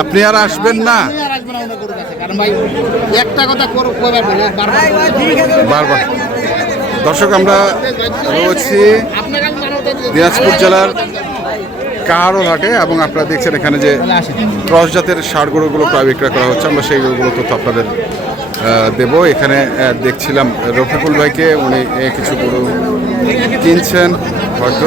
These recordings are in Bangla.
আপনি আর আসবেন না আমি আর আসব না ওনার গরুর কাছে বারবার। দর্শক, আমরা রয়েছি দিনাজপুর জেলার কাহারোল হাটে এবং আপনারা দেখছেন এখানে যে ক্রস জাতের ষাড় গরুগুলো প্রায় বিক্রয় করা হচ্ছে। আমরা সেই গরুগুলো তথ্য আপনাদের দেব। এখানে দেখছিলাম রফিকুল ভাইকে, উনি কিছু গরু কিনছেন, হয়তো।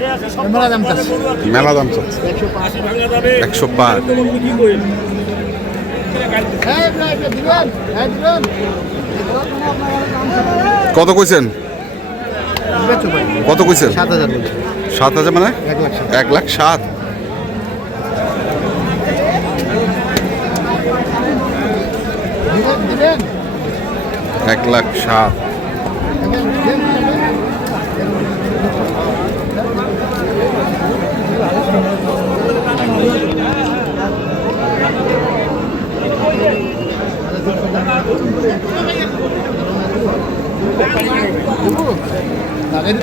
মেলা দাম চাচ্ছে। মেলা দাম চাচ্ছে। একশো পাঁচ। কত কইছেন? কত কইছেন? সাত হাজার মানে? এক লাখ সাত। এক লাখ সাত দিবেন দিবেন এক লাখ সাত দিবেন, দিবেন, দিবেন। না, এটা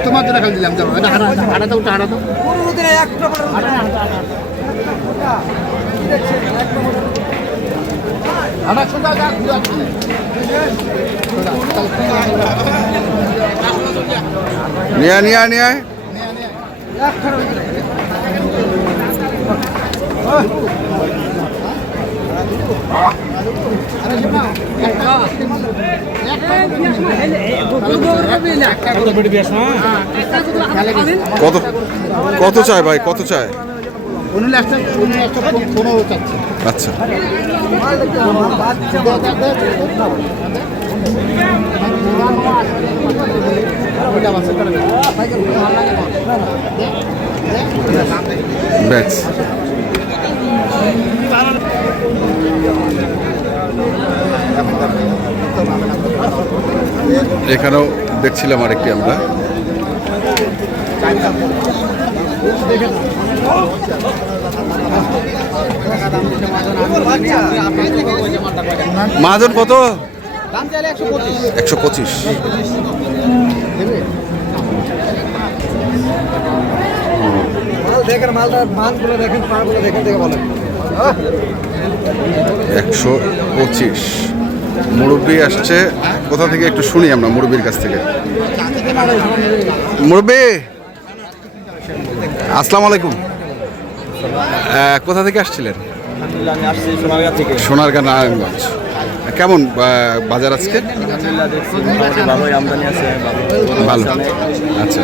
তোমার জন্য খালি দিলাম যাও এটা হারা হারাতে উঠে হারাতে আমার সোজা যা ঘুরে আসছে নিয়ে নিয়ে নিয়ে আয়। কত কত চায় ভাই? কত চায়? আচ্ছা। ব্যাচ এখানেও দেখছিলাম আরেকটি আমরা। মাহাজন কত? একশো পঁচিশ। দেখেন মালটা মালগুলো দেখেন পাগুলো দেখেন দেখে বলেন। একশো পঁচিশ। মুরব্বী আসছে কোথা থেকে একটু শুনি আমরা মুরব্বীর কাছ থেকে। মুরব্বী! আসসালামু আলাইকুম। কোথা থেকে আসছিলেন? আলহামদুলিল্লাহ আমি আসছি সোনারগাঁ থেকে। সোনারগাঁ নারায়ণগঞ্জ। কেমন বাজার আজকে? ভালো। আচ্ছা।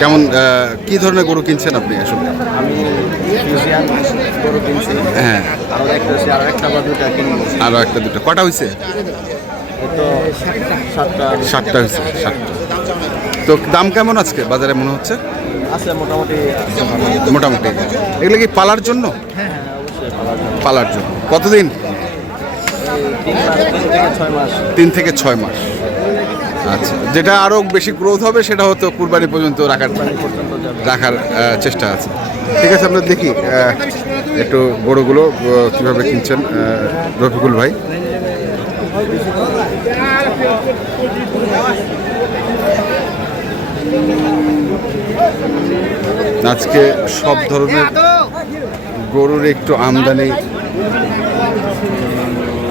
কেমন কি ধরনের গরু কিনছেন আপনি আসলে? হ্যাঁ। আরও একটা দুটা। কটা হয়েছে সাতটা ষাটটা হয়েছে ষাটটা তো দাম কেমন আজকে? বাজারে মনে হচ্ছে? মোটামুটি। মোটামুটি এগুলো কি পালার জন্য? হ্যাঁ হ্যাঁ পালার জন্য। কতদিন? তিন থেকে ছয় মাস। আচ্ছা যেটা আরও বেশি গ্রোথ হবে সেটা হতো কুরবানি পর্যন্ত রাখার রাখার চেষ্টা আছে। ঠিক আছে আমরা দেখি একটু বড়গুলো কীভাবে কিনছেন রফিকুল ভাই। আজকে সব ধরনের গরুর একটু আমদানি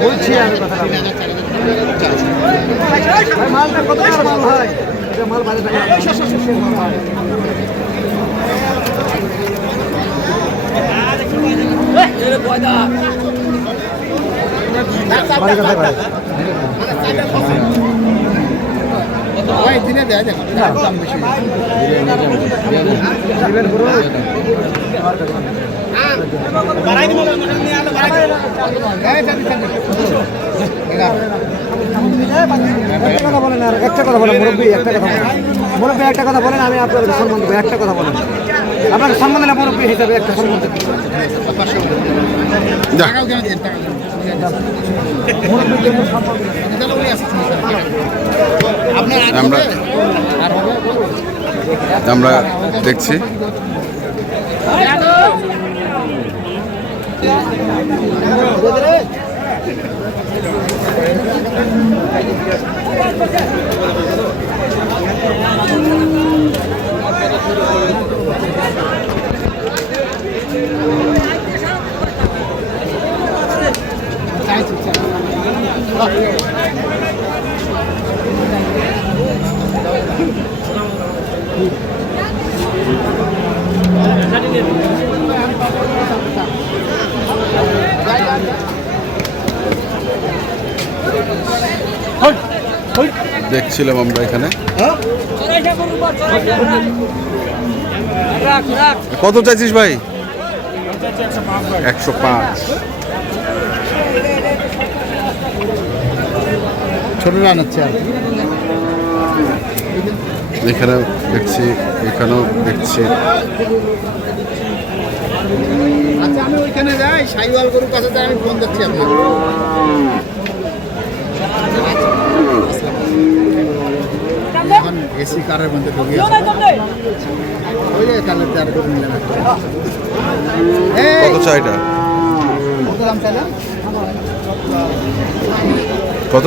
বলছি আমি কথাটা মালটা কত মাল এটা মাল বাজে টাকা বাড়ি কোথায় বাড়ি ভাই, দিলে দেয় দেখো, দাম। একটা কথা বলেন আর একটা কথা বলেন মুরব্বী একটা কথা বলেন মুরব্বী একটা কথা বলেন আমি আপনাকে সম্মান দেবো একটা কথা বলেন আপনাকে সম্মান দিলে মুরব্বী হিসাবে একটা সম্মান দেবো করে। যা। আমরা? আমরা দেখছি দেখছিলাম আমরা এখানে। কত চাইছিস ভাই? একশো পাঁচ। ছোট রান হচ্ছে আর এখানেও দেখছি এখানেও দেখছি। আচ্ছা আমি ওইখানে যাই সাইওয়াল গরুর কাছে যাই আমি ফোন দিচ্ছি আপনার এখন এসি কারের মধ্যে ঢুকে ওই যে কালের চার নিলাম একটা। কত চাইটা কত দাম চাইলাম কত?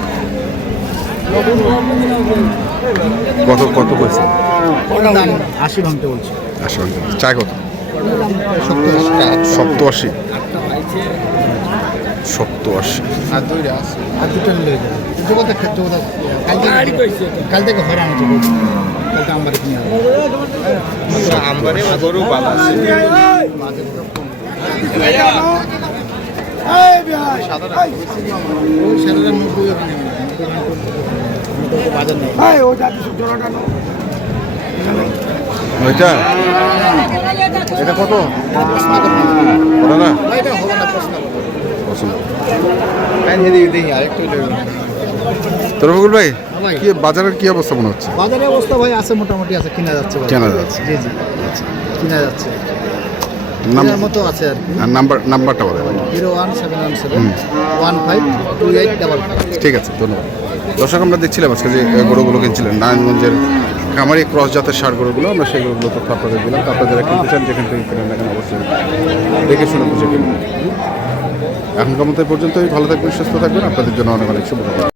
কত ওটার দাম আশি ভাঙতে বলছি। আসলে চায় কত? সত্তর আশি টাকা সপ্তআশি। সপ্তআশি। আর দুইটা আছে। আর দুটো নিলে যাবে। জগতে জগতে কাল থেকে বলছি। আমার কিনে হবে গরু নব্বই ওখানে বাজার নেই ভাই জোড়াটা নো ওইটা? এটা কত? ওটা না এটা হবে না প্রশ্ন পছন্দ দেখি দেখি আরেকটু তোর বকুল ভাই। কি বাজারের কি অবস্থা মনে হচ্ছে? বাজারে অবস্থা ভাই আছে মোটামুটি আছে কিনা যাচ্ছে। কেনা যাচ্ছে। জি জি কিনা যাচ্ছে। মতো আছে আর নাম্বার নাম্বারটা বলে zero one seven one seven one five two eight double ঠিক আছে ধন্যবাদ। দর্শক, আমরা দেখছিলাম আজকে যে গরুগুলো কিনছিলেন। নারায়ণগঞ্জের খামারি ক্রস জাতের সার গরুগুলো, আমরা সেই গরুগুলো তথ্য আপনাদের দিলাম। আপনারা যারা কিনতে চান, যেখান থেকে কিনেন না কেন অবশ্যই দেখে শুনে বুঝে কিনবেন এখনকার মতো পর্যন্তই। ভালো থাকবেন, সুস্থ থাকবেন। আপনাদের জন্য অনেক অনেক শুভকামনা।